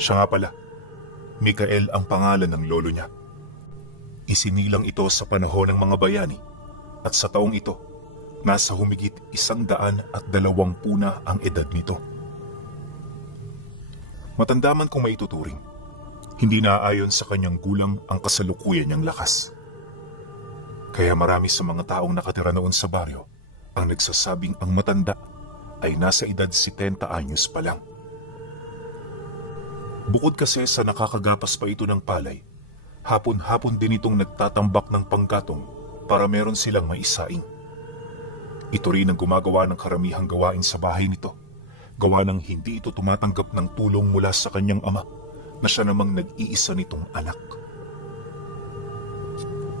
Siya nga pala, Mikael ang pangalan ng lolo niya. Isinilang ito sa panahon ng mga bayani at sa taong ito, nasa humigit 120 na ang edad nito. Matanda man kung maituturing, hindi naaayon sa kanyang gulang ang kasalukuyan niyang lakas. Kaya marami sa mga taong nakatira noon sa baryo ang nagsasabing ang matanda ay nasa edad 70 anyos pa lang. Bukod kasi sa nakakagapas pa ito ng palay, hapon-hapon din itong nagtatambak ng panggatong para meron silang maisaing. Ito rin ang gumagawa ng karamihang gawain sa bahay nito, gawa ng hindi ito tumatanggap ng tulong mula sa kanyang ama na siya namang nag-iisa nitong anak.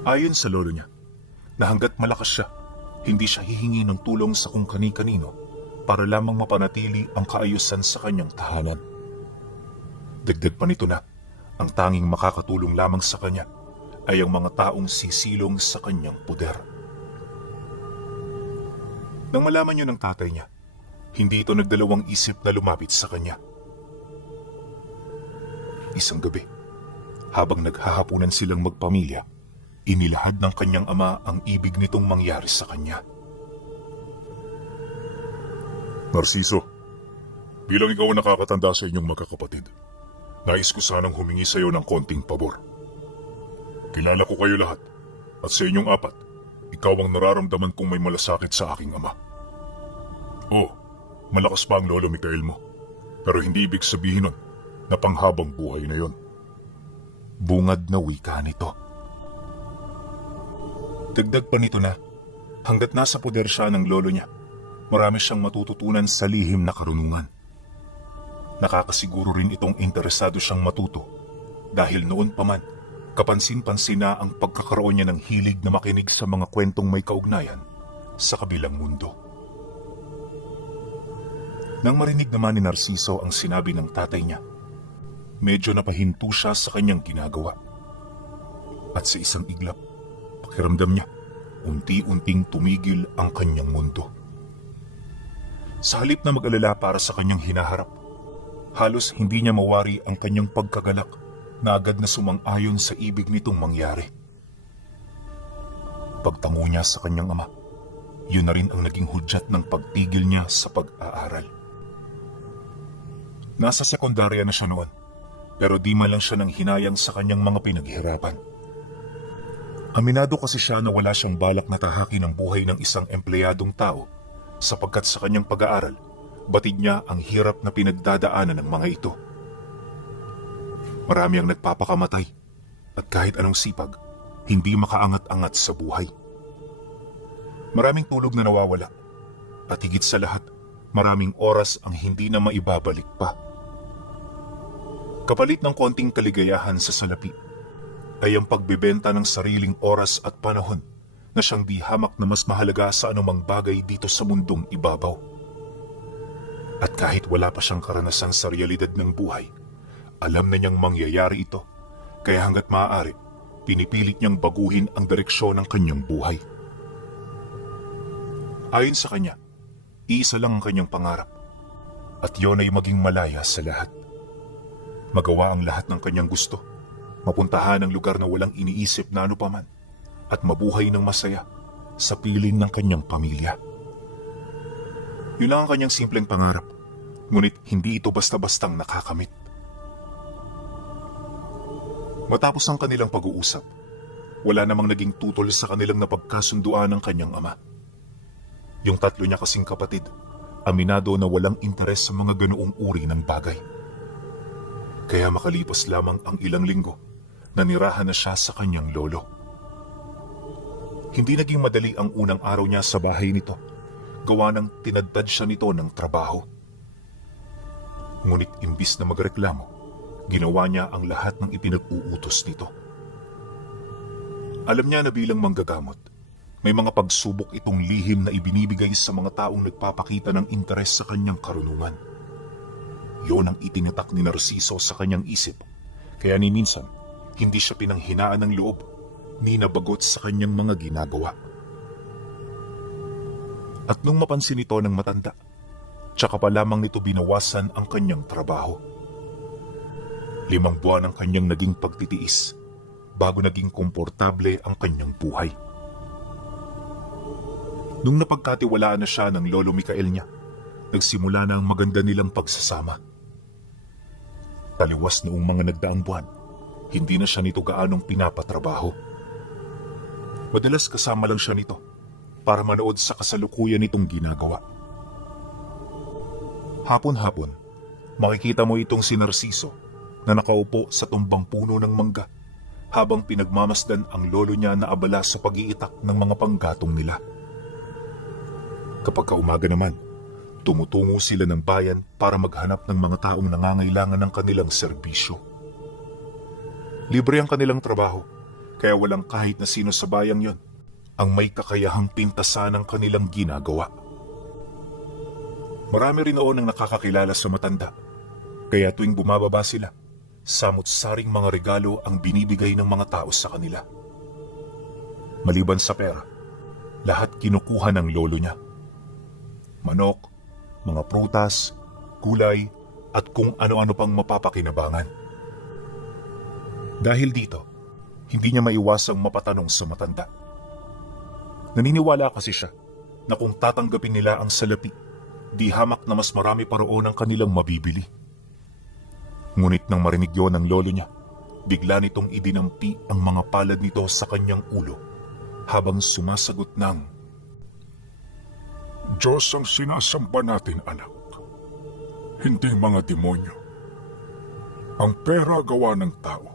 Ayon sa lolo niya, na hanggat malakas siya, hindi siya hihingi ng tulong sa kung kani-kanino para lamang mapanatili ang kaayusan sa kanyang tahanan. Dagdag pa nito na, ang tanging makakatulong lamang sa kanya ay ang mga taong sisilong sa kanyang puder. Nang malaman niyo ng tatay niya, hindi ito nagdalawang isip na lumapit sa kanya. Isang gabi, habang naghahapunan silang magpamilya, inilahad ng kanyang ama ang ibig nitong mangyari sa kanya. Narciso, bilang ikaw ang nakakatanda sa inyong magkakapatid, nais ko sanang humingi sa iyo ng konting pabor. Kilala ko kayo lahat at sa inyong apat, ikaw ang nararamdaman kong may malasakit sa aking ama. Oo, malakas pa ang lolo Mikael mo, pero hindi ibig sabihin nun na panghabang buhay na yon. Bungad na wika nito. Dagdag pa nito na, hanggat nasa poder siya ng lolo niya, marami siyang matututunan sa lihim na karunungan. Nakakasiguro rin itong interesado siyang matuto dahil noon pa man, kapansin-pansin na ang pagkakaroon niya ng hilig na makinig sa mga kwentong may kaugnayan sa kabilang mundo. Nang marinig naman ni Narciso ang sinabi ng tatay niya, medyo napahinto siya sa kanyang ginagawa. At sa isang iglap, pakiramdam niya, unti-unting tumigil ang kanyang mundo. Sa halip na mag-alala para sa kanyang hinaharap, halos hindi niya mawari ang kanyang pagkagalak na agad na sumang-ayon sa ibig nitong mangyari. Pagtango niya sa kanyang ama, yun na rin ang naging hudyat ng pagtigil niya sa pag-aaral. Nasa sekundarya na siya noon, pero di man lang siya nang hinayang sa kanyang mga pinaghirapan. Aminado kasi siya na wala siyang balak na tahakin ang buhay ng isang empleyadong tao sapagkat sa kanyang pag-aaral, batid niya ang hirap na pinagdadaanan ng mga ito. Marami ang nagpapakamatay at kahit anong sipag, hindi makaangat-angat sa buhay. Maraming tulog na nawawala at higit sa lahat, maraming oras ang hindi na maibabalik pa. Kapalit ng konting kaligayahan sa salapi ay ang pagbebenta ng sariling oras at panahon na siyang di hamak na mas mahalaga sa anumang bagay dito sa mundong ibabaw. At kahit wala pa siyang karanasan sa realidad ng buhay, alam na niyang mangyayari ito, kaya hanggat maaari, pinipilit niyang baguhin ang direksyon ng kanyang buhay. Ayon sa kanya, iisa lang ang kanyang pangarap, at yon ay maging malaya sa lahat. Magawa ang lahat ng kanyang gusto, mapuntahan ang lugar na walang iniisip na ano paman, at mabuhay ng masaya sa piling ng kanyang pamilya. Yun lang ang kanyang simpleng pangarap, ngunit hindi ito basta-bastang nakakamit. Matapos ang kanilang pag-uusap, wala namang naging tutol sa kanilang napagkasunduan ng kanyang ama. Yung tatlo niya kasing kapatid, aminado na walang interes sa mga ganoong uri ng bagay. Kaya makalipas lamang ang ilang linggo, nanirahan na siya sa kanyang lolo. Hindi naging madali ang unang araw niya sa bahay nito, gawa ng tinadtad siya nito ng trabaho. Ngunit imbis na magreklamo, ginawa niya ang lahat ng ipinag-uutos nito. Alam niya na bilang manggagamot, may mga pagsubok itong lihim na ibinibigay sa mga taong nagpapakita ng interes sa kanyang karunungan. Yon ang itinatak ni Narciso sa kanyang isip, kaya ni minsan, hindi siya pinanghinaan ng loob, ni nabagot sa kanyang mga ginagawa. At nung mapansin ito ng matanda, tsaka pa lamang nito binawasan ang kanyang trabaho. 5 buwan ang kanyang naging pagtitiis bago naging komportable ang kanyang buhay. Nung napagkatiwalaan na siya ng lolo Mikael niya, nagsimula na ang maganda nilang pagsasama. Taliwas noong mga nagdaang buwan, hindi na siya nito gaanong pinapatrabaho. Madalas kasama lang siya nito para manood sa kasalukuyan nitong ginagawa. Hapon-hapon, makikita mo itong si Narciso na nakaupo sa tumbang puno ng mangga habang pinagmamasdan ang lolo niya na abala sa pag-iitak ng mga panggatong nila. Kapag kaumaga naman, tumutungo sila ng bayan para maghanap ng mga taong nangangailangan ng kanilang serbisyo. Libre ang kanilang trabaho, kaya walang kahit na sino sa bayang yon ang may kakayahang pintasan ng kanilang ginagawa. Marami rin noon ang nakakakilala sa matanda, kaya tuwing bumababa sila, samot-saring mga regalo ang binibigay ng mga tao sa kanila. Maliban sa pera, lahat kinukuha ng lolo niya. Manok, mga prutas, gulay, at kung ano-ano pang mapapakinabangan. Dahil dito, hindi niya maiwasang mapatanong sa matanda. Naniniwala kasi siya na kung tatanggapin nila ang salapi, di hamak na mas marami pa roon ang kanilang mabibili. Ngunit nang marinig yon ng lolo niya, bigla nitong idinampi ang mga palad nito sa kanyang ulo habang sumasagot ng, "Diyos ang sinasamba natin, anak. Hindi mga demonyo. Ang pera gawa ng tao,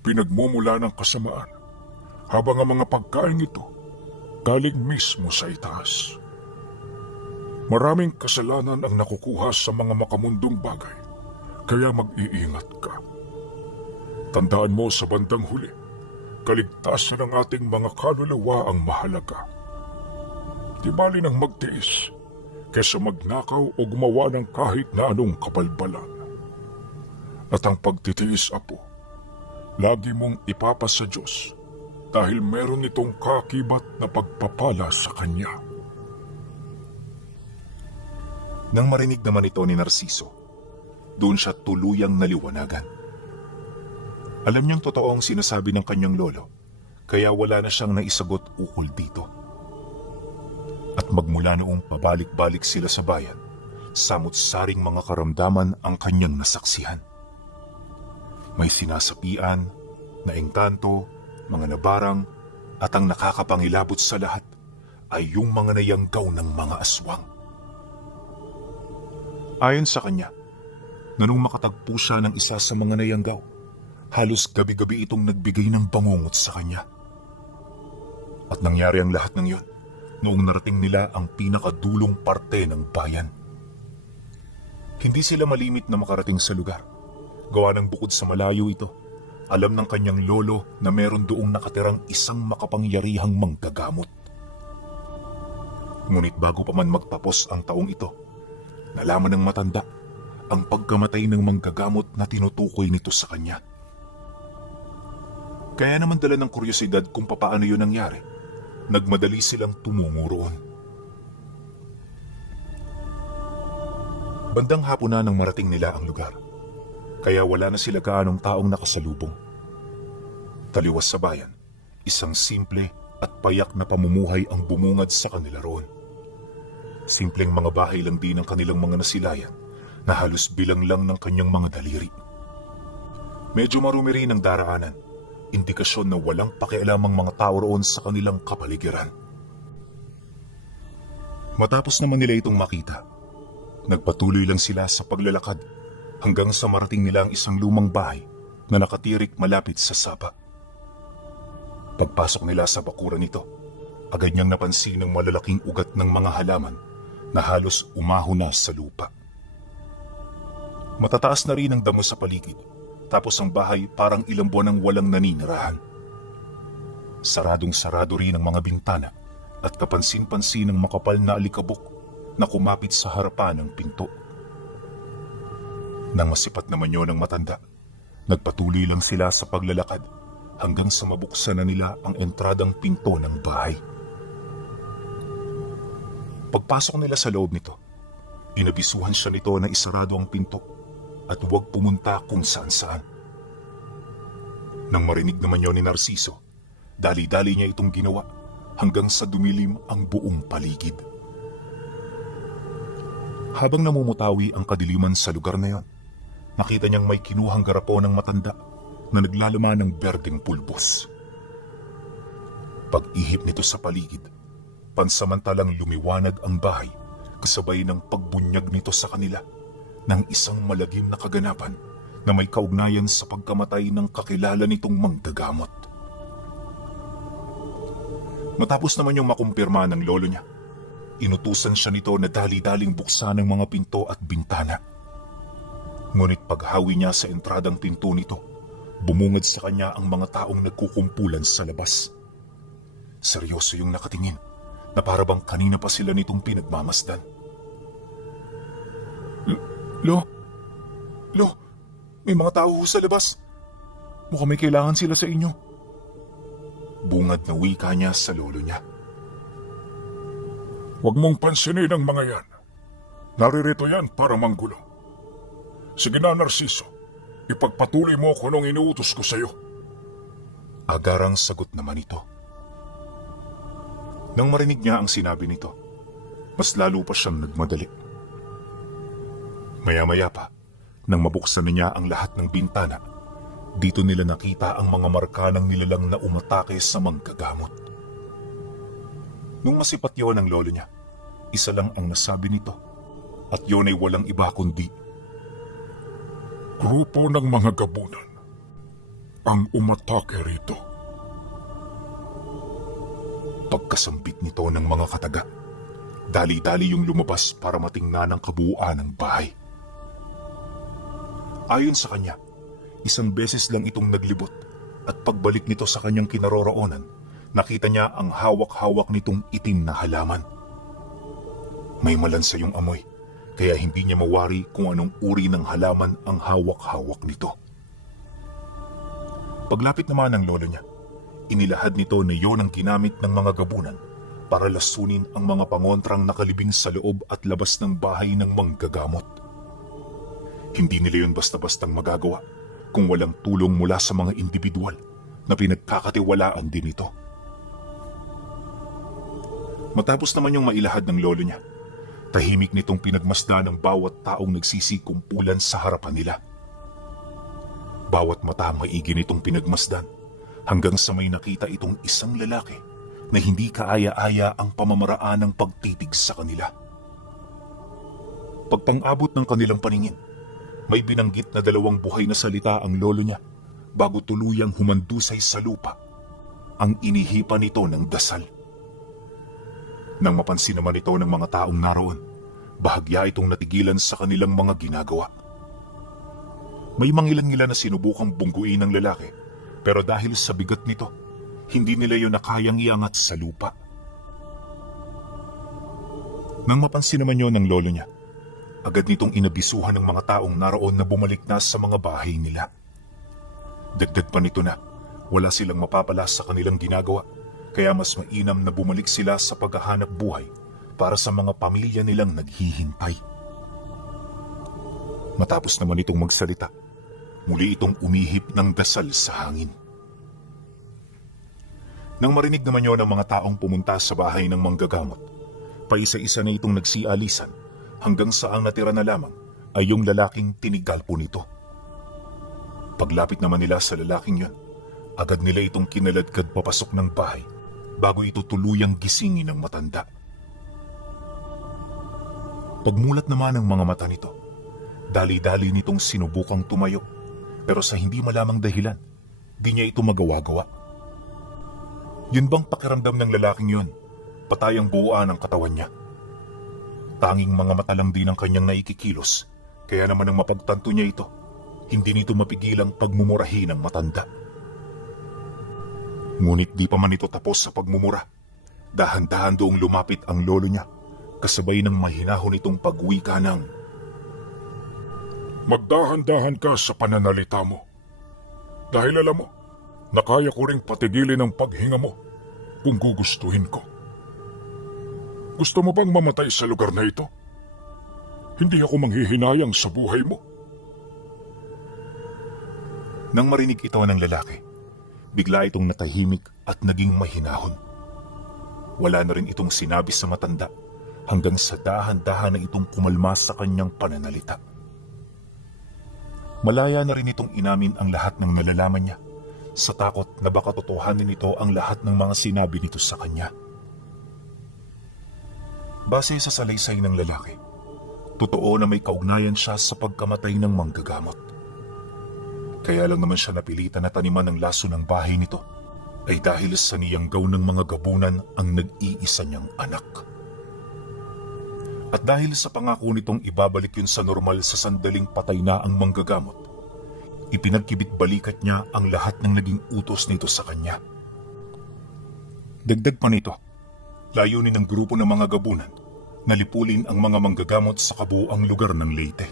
pinagmumula ng kasamaan, habang ang mga pagkain ito galing mismo sa itaas. Maraming kasalanan ang nakukuha sa mga makamundong bagay, kaya mag-iingat ka. Tandaan mo sa bandang huli, kaligtasan ng ating mga kaluluwa ang mahalaga. Di bali nang magtiis, kaysa magnakaw o gumawa ng kahit na anong kabalbalan. At ang pagtitiis, apo, lagi mong ipapasa sa Diyos dahil meron itong kakibat na pagpapala sa Kanya." Nang marinig naman ito ni Narciso, doon siya tuluyang naliwanagan. Alam niyang totoo ang sinasabi ng kanyang lolo, kaya wala na siyang naisagot ukol dito. At magmula noong pabalik-balik sila sa bayan, samot-saring mga karamdaman ang kanyang nasaksihan. May sinasapian, naengkanto, mga nabarang, at ang nakakapangilabot sa lahat ay yung mga nayanggaw ng mga aswang. Ayon sa kanya, na nung makatagpo siya ng isa sa mga nayanggaw, halos gabi-gabi itong nagbigay ng bangungot sa kanya. At nangyari ang lahat ng yon noong narating nila ang pinakadulong parte ng bayan. Hindi sila malimit na makarating sa lugar. Gawa ng bukod sa malayo ito, alam ng kanyang lolo na meron doong nakatirang isang makapangyarihang manggagamot. Ngunit bago pa man magtapos ang taong ito, nalaman ng matanda ang pagkamatay ng manggagamot na tinutukoy nito sa kanya. Kaya naman dala ng kuryosidad kung papaano yun nangyari, nagmadali silang tumungo roon. Bandang hapon na nang marating nila ang lugar, kaya wala na sila kaanong taong nakasalubong. Taliwas sa bayan, isang simple at payak na pamumuhay ang bumungad sa kanila roon. Simpleng mga bahay lang din ang kanilang mga nasilayan na halos bilang lang ng kanyang mga daliri. Medyo marumi rin ang daraanan, indikasyon na walang pakialamang mga tao roon sa kanilang kapaligiran. Matapos naman nila itong makita, nagpatuloy lang sila sa paglalakad hanggang sa marating nila ang isang lumang bahay na nakatirik malapit sa sapa. Pagpasok nila sa bakuran nito, agad niyang napansin ang malalaking ugat ng mga halaman na halos umahon na sa lupa. Matataas na rin ang damo sa paligid, tapos ang bahay parang ilang buwan ang walang naninirahan. Saradong-sarado rin ang mga bintana at kapansin-pansin ang makapal na alikabok na kumapit sa harapan ng pinto. Nang masipat naman yun ng matanda, nagpatuloy lang sila sa paglalakad hanggang sa mabuksan na nila ang entradang pinto ng bahay. Pagpasok nila sa loob nito, inabisuhan siya nito na isarado ang pinto at huwag pumunta kung saan-saan. Nang marinig naman yon ni Narciso, dali-dali niya itong ginawa hanggang sa dumilim ang buong paligid. Habang namumutawi ang kadiliman sa lugar na yon, nakita niyang may kinuhang garapo ng matanda na naglalaman ng berdeng pulbos. Pag-ihip nito sa paligid, pansamantalang lumiwanag ang bahay kasabay ng pagbunyag nito sa kanila ng isang malagim na kaganapan na may kaugnayan sa pagkamatay ng kakilala nitong manggagamot. Matapos naman yung makumpirma ng lolo niya, inutusan siya nito na dali-daling buksan ang mga pinto at bintana. Ngunit paghawi niya sa entradang pinto nito, bumungad sa kanya ang mga taong nagkukumpulan sa labas. Seryoso yung nakatingin na para bang kanina pa sila nitong pinagmamasdan. Lo, may mga tao sa labas. Mukhang may kailangan sila sa inyo. Bungad na wika niya sa lolo niya. Huwag mong pansinin ang mga yan. Naririto yan para manggulo. Sige na, Narciso. Ipagpatuloy mo kung anong inuutos ko sa'yo. Agarang sagot naman ito. Nang marinig niya ang sinabi nito, mas lalo pa siyang nagmadali. Maya-maya pa, nang mabuksan na niya ang lahat ng bintana, dito nila nakita ang mga marka ng nilalang na umatake sa manggagamot. Nung masipat yon ang lolo niya, isa lang ang nasabi nito, at yon ay walang iba kundi grupo ng mga gabunan ang umatake rito. Pagkasambit nito ng mga kataga, dali-dali yung lumabas para matingnan ang kabuuan ng bahay. Ayon sa kanya, isang beses lang itong naglibot at pagbalik nito sa kanyang kinaroroonan, nakita niya ang hawak-hawak nitong itim na halaman. May malansa yung amoy, kaya hindi niya mawari kung anong uri ng halaman ang hawak-hawak nito. Paglapit naman ng lolo niya, inilahad nito na yon ang ginamit ng mga gabunan para lasunin ang mga pangontrang nakalibing sa loob at labas ng bahay ng manggagamot. Hindi nila yun basta-bastang magagawa kung walang tulong mula sa mga individual na pinagkakatiwalaan din ito. Matapos naman yung mailahad ng lolo niya, tahimik nitong pinagmasdan ng bawat taong nagsisikumpulan sa harapan nila. Bawat mata maigi nitong pinagmasdan hanggang sa may nakita itong isang lalaki na hindi kaaya-aya ang pamamaraan ng pagtitig sa kanila. Pagpang-abot ng kanilang paningin, may binanggit na 2 buhay na salita ang lolo niya bago tuluyang humandusay sa lupa ang inihipan nito ng dasal. Nang mapansin naman ito ng mga taong naroon, bahagya itong natigilan sa kanilang mga ginagawa. May mangilan-ngilan na sinubukang bungguin ng lalaki, pero dahil sa bigat nito, hindi nila yun nakayang iangat sa lupa. Nang mapansin naman yun ng lolo niya, agad nitong inabisuhan ng mga taong naroon na bumalik na sa mga bahay nila. Dagdag pa nito na wala silang mapapala sa kanilang ginagawa, kaya mas mainam na bumalik sila sa paghahanap buhay para sa mga pamilya nilang naghihintay. Matapos naman itong magsalita, muli itong umihip ng dasal sa hangin. Nang marinig naman yon ang mga taong pumunta sa bahay ng manggagamot, paisa-isa na itong nagsialisan hanggang sa ang natira na lamang ay yung lalaking tinigalpo nito. Paglapit naman nila sa lalaking yon, agad nila itong kinaladkad papasok ng bahay bago ito tuluyang gisingin ng matanda. Pagmulat naman ng mga mata nito, dali-dali nitong sinubukang tumayo, pero sa hindi malamang dahilan, di niya ito magawa-gawa. Yun bang pakiramdam ng lalaking yun? Patay ang buuan ng katawan niya. Tanging mga mata lang din ang kanyang naikikilos, kaya naman ang mapagtanto niya ito, hindi nito mapigilang pagmumurahin ng matanda. Ngunit di pa man ito tapos sa pagmumura. Dahan-dahan doong lumapit ang lolo niya, kasabay ng mahinahon itong pagwika ng, "Magdahan-dahan ka sa pananalita mo. Dahil alam mo, na kaya ko ring patigilin ang paghinga mo kung gugustuhin ko. Gusto mo bang mamatay sa lugar na ito? Hindi ako manghihinayang sa buhay mo. Nang marinig ito ng lalaki, bigla itong natahimik at naging mahinahon. Wala na rin itong sinabi sa matanda hanggang sa dahan-dahan na itong kumalma sa kanyang pananalita. Malaya na rin itong inamin ang lahat ng nalalaman niya sa takot na baka totohanin nito ang lahat ng mga sinabi nito sa kanya. Base sa salaysay ng lalaki, totoo na may kaugnayan siya sa pagkamatay ng manggagamot. Kaya lang naman siya napilitan na taniman ng laso ng bahay nito ay dahil sa niyanggaw ng mga gabunan ang nag-iisa niyang anak. At dahil sa pangako nitong ibabalik yun sa normal sa sandaling patay na ang manggagamot, ipinagkibit-balikat niya ang lahat ng naging utos nito sa kanya. Dagdag pa nito, layunin ng grupo ng mga gabunan na lipulin ang mga manggagamot sa kabuuang lugar ng Leyte.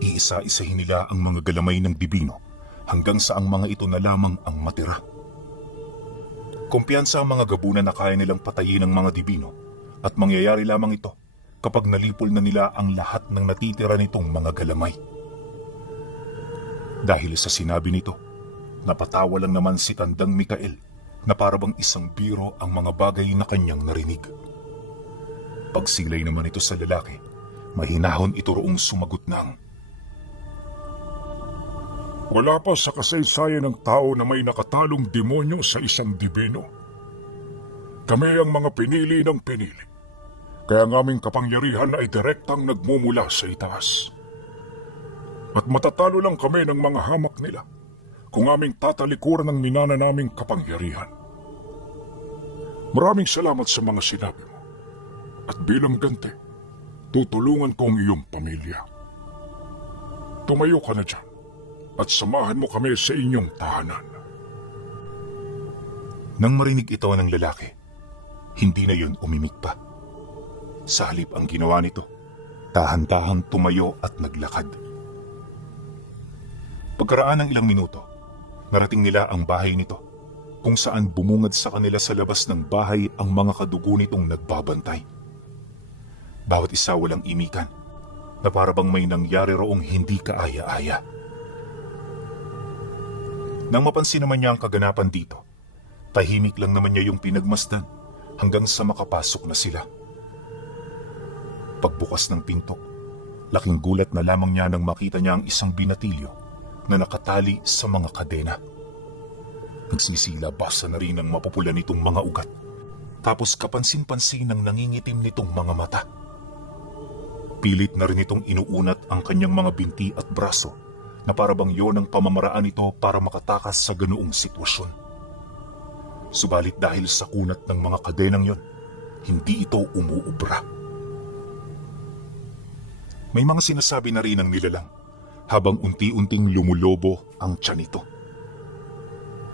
Iisa-isahin nila ang mga galamay ng dibino hanggang sa ang mga ito na lamang ang matira. Kumpiyansa ang mga gabunan na kaya nilang patayin ang mga dibino at mangyayari lamang ito kapag nalipol na nila ang lahat ng natitira nitong mga galamay. Dahil sa sinabi nito, napatawa lang naman si Tandang Mikael na parabang isang biro ang mga bagay na kanyang narinig. Pagsilay naman ito sa lalaki, mahinahon ito roong sumagot ng, "Wala pa sa kasaysayan ng tao na may nakatalong demonyo sa isang dibino. Kami ang mga pinili ng pinili, kaya ang aming kapangyarihan ay direktang nagmumula sa itaas. At matatalo lang kami ng mga hamak nila kung aming tatalikuran ang minana naming kapangyarihan. Maraming salamat sa mga sinabi mo, at bilang ganti, tutulungan ko ang iyong pamilya. Tumayo ka na dyan at samahan mo kami sa inyong tahanan." Nang marinig ito ng lalaki, hindi na yun umimik pa. Sa halip ang ginawa nito, dahan-dahang tumayo at naglakad. Pagkaraan ng ilang minuto, narating nila ang bahay nito, kung saan bumungad sa kanila sa labas ng bahay ang mga kadugo nitong nagbabantay. Bawat isa walang imikan, na parabang may nangyari roong hindi kaaya-aya. Nang mapansin naman niya ang kaganapan dito, tahimik lang naman niya yung pinagmasdan hanggang sa makapasok na sila. Pagbukas ng pinto, laking gulat na lamang niya nang makita niya ang isang binatilyo na nakatali sa mga kadena. Nagsisilabasa na rin ang mapupula nitong mga ugat, tapos kapansin-pansin ng nangingitim nitong mga mata. Pilit na rin itong inuunat ang kanyang mga binti at braso na parabang yon ang pamamaraan nito para makatakas sa ganoong sitwasyon. Subalit dahil sa kunat ng mga kadenang yon, hindi ito umuubra. May mga sinasabi na rin ng nilalang habang unti-unting lumulobo ang tiyan nito.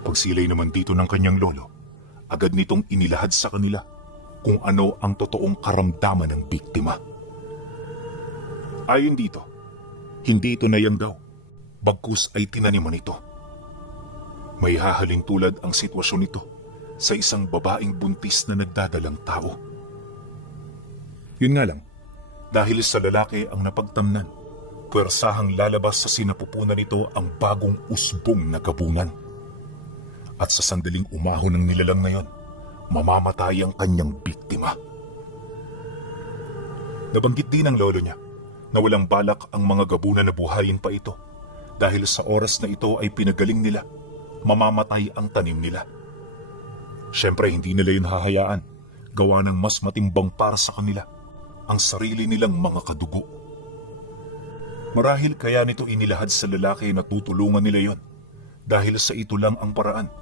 Pagsilay naman dito ng kanyang lolo, agad nitong inilahad sa kanila kung ano ang totoong karamdaman ng biktima. Ayon dito, hindi ito nayanggaw, bagkus ay tinaniman ito. May hahalin tulad ang sitwasyon nito sa isang babaeng buntis na nagdadalang tao. Yun nga lang, dahil sa lalaki ang napagtamnan, puwersahang lalabas sa sinapupunan nito ang bagong usbong na gabunan. At sa sandaling umahon ng nilalang na yon, mamamatay ang kanyang biktima. Nabanggit din ng lolo niya na walang balak ang mga gabunan na buhayin pa ito dahil sa oras na ito ay pinagaling nila, mamamatay ang tanim nila. Siyempre hindi nila yun hahayaan, gawa ng mas matimbang para sa kanila ang sarili nilang mga kadugo. Marahil kaya nito inilahad sa lalaki na tutulungan nila yon dahil sa ito lang ang paraan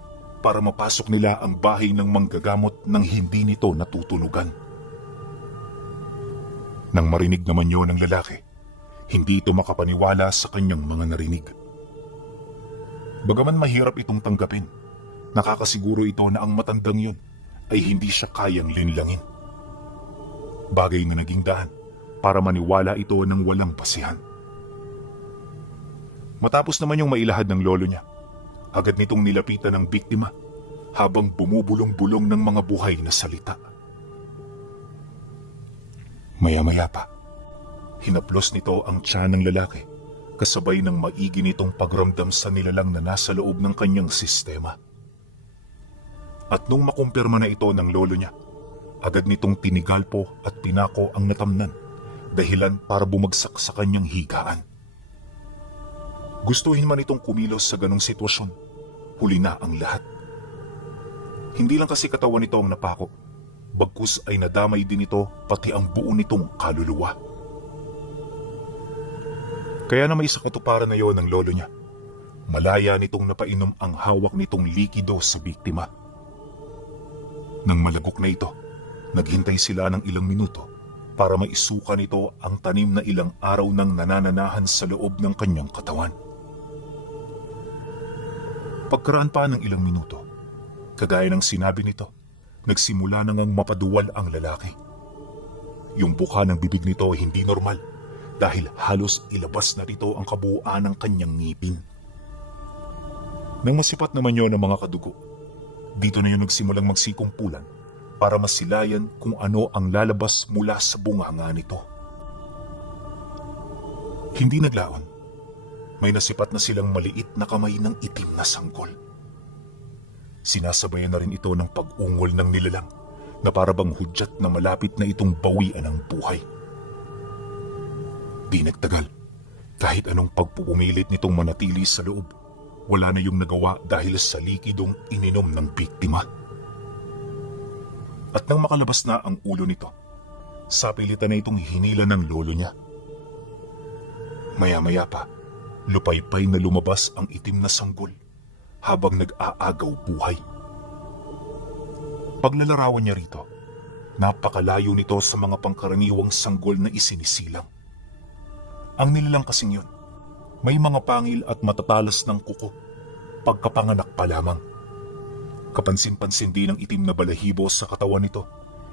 para mapasok nila ang bahay ng manggagamot nang hindi nito natutulugan. Nang marinig naman yon ng lalaki, hindi ito makapaniwala sa kanyang mga narinig. Bagaman mahirap itong tanggapin, nakakasiguro ito na ang matandang yon ay hindi siya kayang linlangin. Bagay na naging daan para maniwala ito ng walang basihan. Matapos naman yung mailahad ng lolo niya, agad nitong nilapitan ng biktima habang bumubulong-bulong ng mga buhay na salita. Maya-maya pa, hinaplos nito ang tiyan ng lalaki kasabay ng maigi nitong pagramdam sa nilalang na nasa loob ng kanyang sistema. At nung makumpirma na ito ng lolo niya, agad nitong tinigalpo at pinako ang natamnan, dahilan para bumagsak sa kanyang higaan. Gustuhin man itong kumilos sa ganong sitwasyon, huli na ang lahat. Hindi lang kasi katawan nito ang napako, bagkus ay nadamay din ito pati ang buo nitong kaluluwa. Kaya na may sa katuparan na yon ng lolo niya, malaya nitong napainom ang hawak nitong likido sa biktima. Nang malagok na ito, naghintay sila ng ilang minuto para maisuka nito ang tanim na ilang araw nang nanananahan sa loob ng kanyang katawan. Pagkaraan pa ng ilang minuto, kagaya ng sinabi nito, nagsimula na ngang mapaduwal ang lalaki. Yung buka ng bibig nito ay hindi normal dahil halos ilabas na rito ang kabuuan ng kanyang ngipin. Nang masipat naman yon ng mga kadugo, dito na yun nagsimulang magsikumpulan para masilayan kung ano ang lalabas mula sa bunganga nito. Hindi naglaon. May nasipat na silang maliit na kamay ng itim na sanggol. Sinasabayan na rin ito ng pag-ungol ng nilalang na parabang hudyat na malapit na itong bawian ng buhay. Di nagtagal, kahit anong pagpupumilit nitong manatili sa loob, wala na yung nagawa dahil sa likidong ininom ng biktima. At nang makalabas na ang ulo nito, sapilitan na itong hinila ng lolo niya. Maya-maya pa, lupaypay na lumabas ang itim na sanggol habang nag-aagaw buhay. Paglalarawan niya rito, napakalayo nito sa mga pangkaraniwang sanggol na isinisilang. Ang nilalang kasing yun, may mga pangil at matatalas ng kuko, pagkapanganak pa lamang. Kapansin-pansin din ang itim na balahibo sa katawan nito,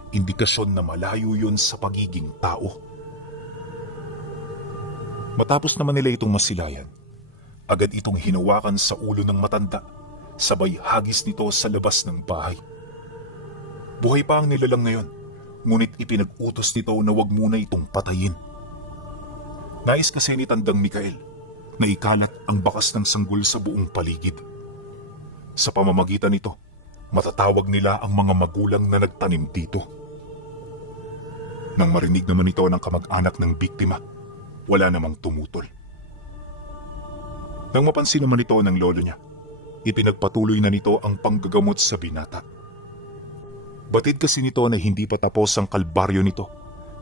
indikasyon na malayo yun sa pagiging tao. Matapos naman nila itong masilayan, agad itong hinawakan sa ulo ng matanda, sabay hagis nito sa labas ng bahay. Buhay pa ang nilalang na yun, ngunit ipinag-utos nito na wag muna itong patayin. Nais kasi ni Tandang Mikael na ikalat ang bakas ng sanggol sa buong paligid. Sa pamamagitan nito, matatawag nila ang mga magulang na nagtanim dito. Nang marinig naman ito ng kamag-anak ng biktima, wala namang tumutol. Nang mapansin naman ito ng lolo niya, ipinagpatuloy na nito ang panggagamot sa binata. Batid kasi nito na hindi pa tapos ang kalbaryo nito,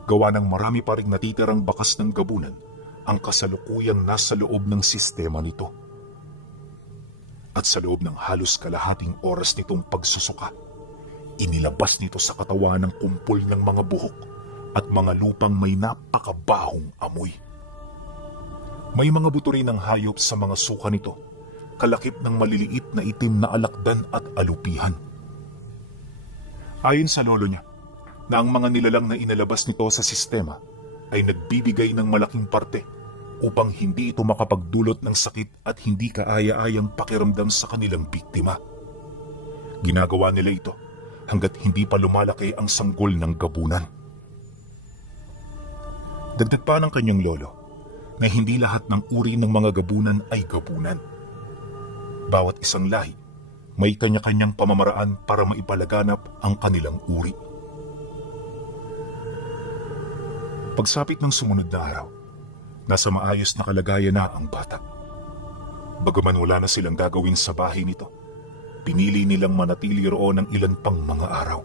gawa ng marami pa ring natitirang bakas ng gabunan ang kasalukuyang nasa loob ng sistema nito. At sa loob ng halos kalahating oras nitong pagsusuka, inilabas nito sa katawan ng kumpol ng mga buhok at mga lupang may napakabahong amoy. May mga buto rin ng hayop sa mga suka nito, kalakip ng maliliit na itim na alakdan at alupihan. Ayon sa lolo niya, na ang mga nilalang na inalabas nito sa sistema ay nagbibigay ng malaking parte upang hindi ito makapagdulot ng sakit at hindi kaaya-ayang pakiramdam sa kanilang biktima. Ginagawa nila ito hanggat hindi pa lumalaki ang sanggol ng gabunan. Dagdag pa ng kanyang lolo na hindi lahat ng uri ng mga gabunan ay gabunan. Bawat isang lahi may kanya-kanyang pamamaraan para maipalaganap ang kanilang uri. Pagsapit ng sumunod na araw, nasa maayos na kalagayan na ang bata. Bagaman wala na silang gagawin sa bahay nito, pinili nilang manatili roon ng ilan pang mga araw.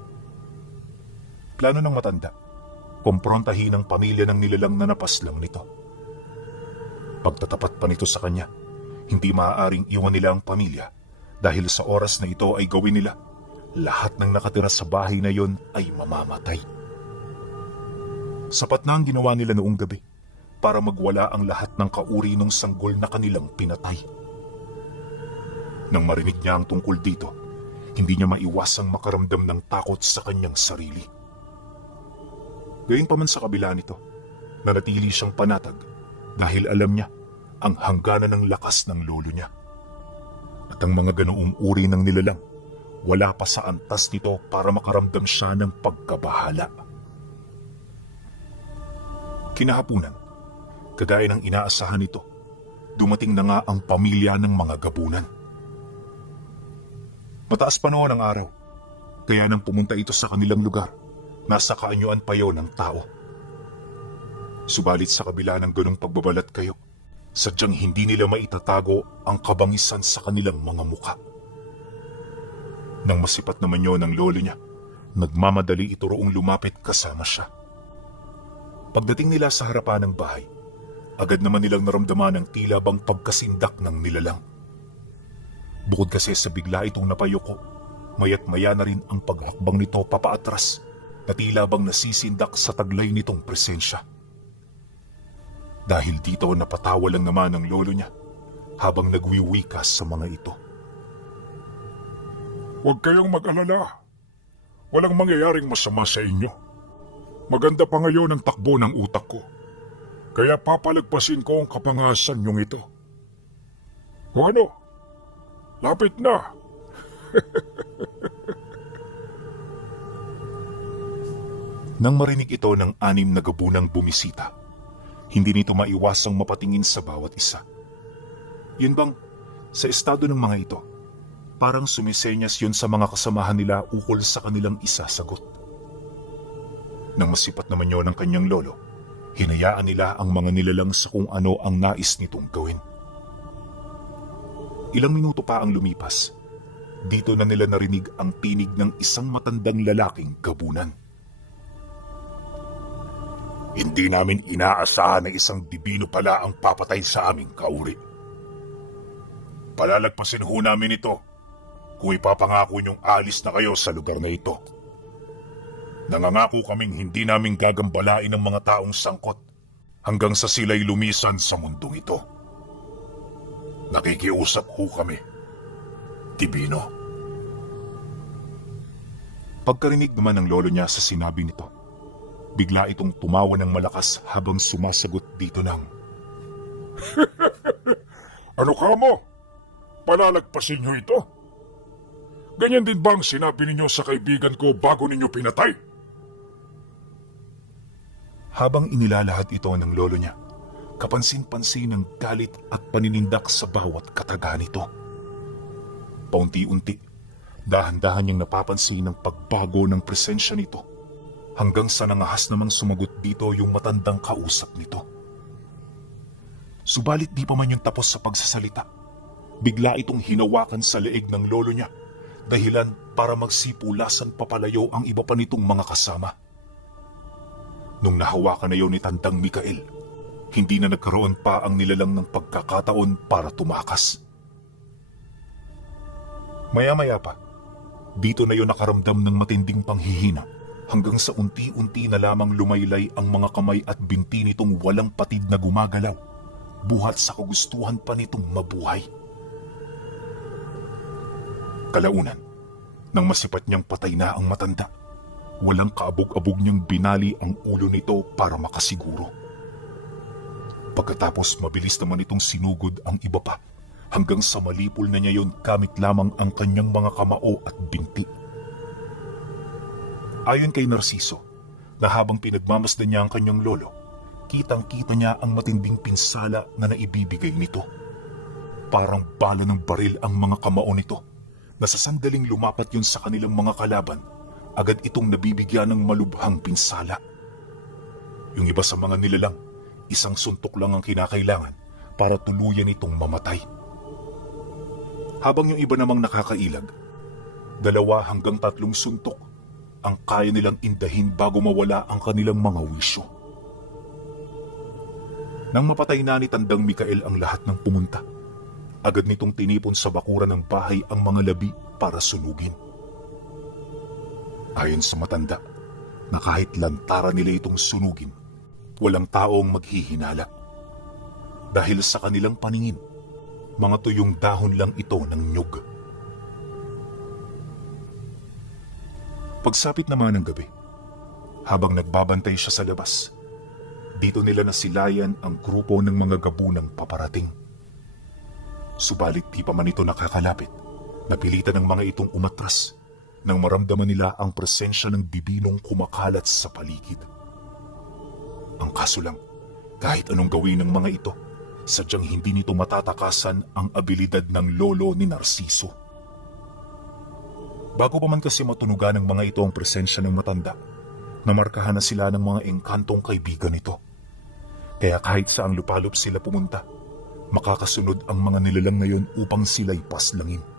Plano ng matanda, kumprontahin ang pamilya ng nilalang na napaslang nito. Pagtatapat pa nito sa kanya, hindi maaaring iwan nila ang pamilya dahil sa oras na ito ay gawin nila, lahat ng nakatira sa bahay na yon ay mamamatay. Sapat na ang ginawa nila noong gabi para magwala ang lahat ng kauri ng sanggol na kanilang pinatay. Nang marinig niya ang tungkol dito, hindi niya maiwasang makaramdam ng takot sa kanyang sarili. Gayunpaman sa kabila nito, nanatili siyang panatag dahil alam niya ang hangganan ng lakas ng lolo niya. At ang mga ganoong uri ng nilalang, wala pa sa antas nito para makaramdam siya ng pagkabahala. Kinahapunan, kagaya ng inaasahan nito, dumating na nga ang pamilya ng mga gabunan. Mataas pa noon ang araw, kaya nang pumunta ito sa kanilang lugar, nasa kaanyuan pa yon ng tao. Subalit sa kabila ng ganong pagbabalat kayo, sadyang hindi nila maitatago ang kabangisan sa kanilang mga muka. Nang masipat naman yon ng lolo niya, nagmamadali ito roong lumapit kasama siya. Pagdating nila sa harapan ng bahay, agad naman nilang naramdaman ang tila bang pagkasindak ng nilalang. Bukod kasi sa bigla itong napayuko, maya't maya na rin ang paghakbang nito papaatras na tila bang nasisindak sa taglay nitong presensya. Dahil dito napatawa lang naman ang lolo niya habang nagwiwikas sa mga ito. Huwag kayong mag-alala. Walang mangyayaring masama sa inyo. Maganda pa ngayon ang takbo ng utak ko. Kaya papalagpasin ko ang kapangasan niyong ito. O ano? Lapit na. Nang marinig ito ng 6 na gabunang bumisita, hindi nito maiwasang mapatingin sa bawat isa. Yun bang, sa estado ng mga ito, parang sumisenyas yun sa mga kasamahan nila ukol sa kanilang isasagot. Nang masipat naman yun ng kanyang lolo, hinayaan nila ang mga nilalang sa kung ano ang nais nitong gawin. Ilang minuto pa ang lumipas, dito na nila narinig ang tinig ng isang matandang lalaking gabunan. Hindi namin inaasahan na isang dibino pala ang papatay sa aming kauri. Palalagpasin ho namin ito kung ipapangako niyong alis na kayo sa lugar na ito. Nangangako kaming hindi namin gagambalain ng mga taong sangkot hanggang sa sila'y lumisan sa mundong ito. Nakikiusap ho kami, Dibino. Pagkarinig naman ng lolo niya sa sinabi nito, bigla itong tumawa ng malakas habang sumasagot dito ng, Ano ka mo? Palalagpasin niyo ito? Ganyan din ba ang sinabi ninyo sa kaibigan ko bago ninyo pinatay? Habang inilalahad ito ng lolo niya, kapansin-pansin ang galit at paninindak sa bawat kataga nito. Paunti-unti, dahan-dahan niyang napapansin ang pagbago ng presensya nito hanggang sa nangahas namang sumagot dito yung matandang kausap nito. Subalit di pa man yung tapos sa pagsasalita, bigla itong hinawakan sa leeg ng lolo niya, dahilan para magsipulasan papalayo ang iba pa nitong mga kasama. Nung nahawakan na yun ni Tandang Mikael, hindi na nagkaroon pa ang nilalang ng pagkakataon para tumakas. Maya-maya pa, dito na yun nakaramdam ng matinding panghihina hanggang sa unti-unti na lamang lumaylay ang mga kamay at binti nitong walang patid na gumagalaw, buhat sa kagustuhan pa nitong mabuhay. Kalaunan, nang masipat niyang patay na ang matanda, walang kaabog-abog niyang binali ang ulo nito para makasiguro. Pagkatapos mabilis naman itong sinugod ang iba pa hanggang sa malipol na niya yon gamit lamang ang kanyang mga kamao at binti. Ayon kay Narciso, na habang pinagmamasdan niya ang kanyang lolo, kitang-kita niya ang matinding pinsala na naibibigay nito. Parang bala ng baril ang mga kamao nito, na sa sandaling lumapat yun sa kanilang mga kalaban, agad itong nabibigyan ng malubhang pinsala. Yung iba sa mga nilalang, isang suntok lang ang kinakailangan para tuluyan itong mamatay. Habang yung iba namang nakakailag, 2 hanggang 3 suntok ang kaya nilang indahin bago mawala ang kanilang mga wisyo. Nang mapatay na ni Tandang Mikael ang lahat ng pumunta, agad nitong tinipon sa bakuran ng bahay ang mga labi para sunugin. Ayon sa matanda, na kahit lantaran nila itong sunugin, walang taong maghihinala. Dahil sa kanilang paningin, mga tuyong dahon lang ito ng nyug. Pagsapit naman ng gabi, habang nagbabantay siya sa labas, dito nila nasilayan ang grupo ng mga gabunang paparating. Subalit di pa man ito nakakalapit, napilitan ng mga itong umatras nang maramdaman nila ang presensya ng dibinong kumakalat sa paligid. Ang kaso lang, kahit anong gawin ng mga ito, sadyang hindi nito matatakasan ang abilidad ng lolo ni Narciso. Bago pa man kasi matunugan ng mga ito ang presensya ng matanda, namarkahan na sila ng mga engkantong kaibigan nito. Kaya kahit saang lupalop sila pumunta, makakasunod ang mga nilalang ngayon upang sila'y paslangin.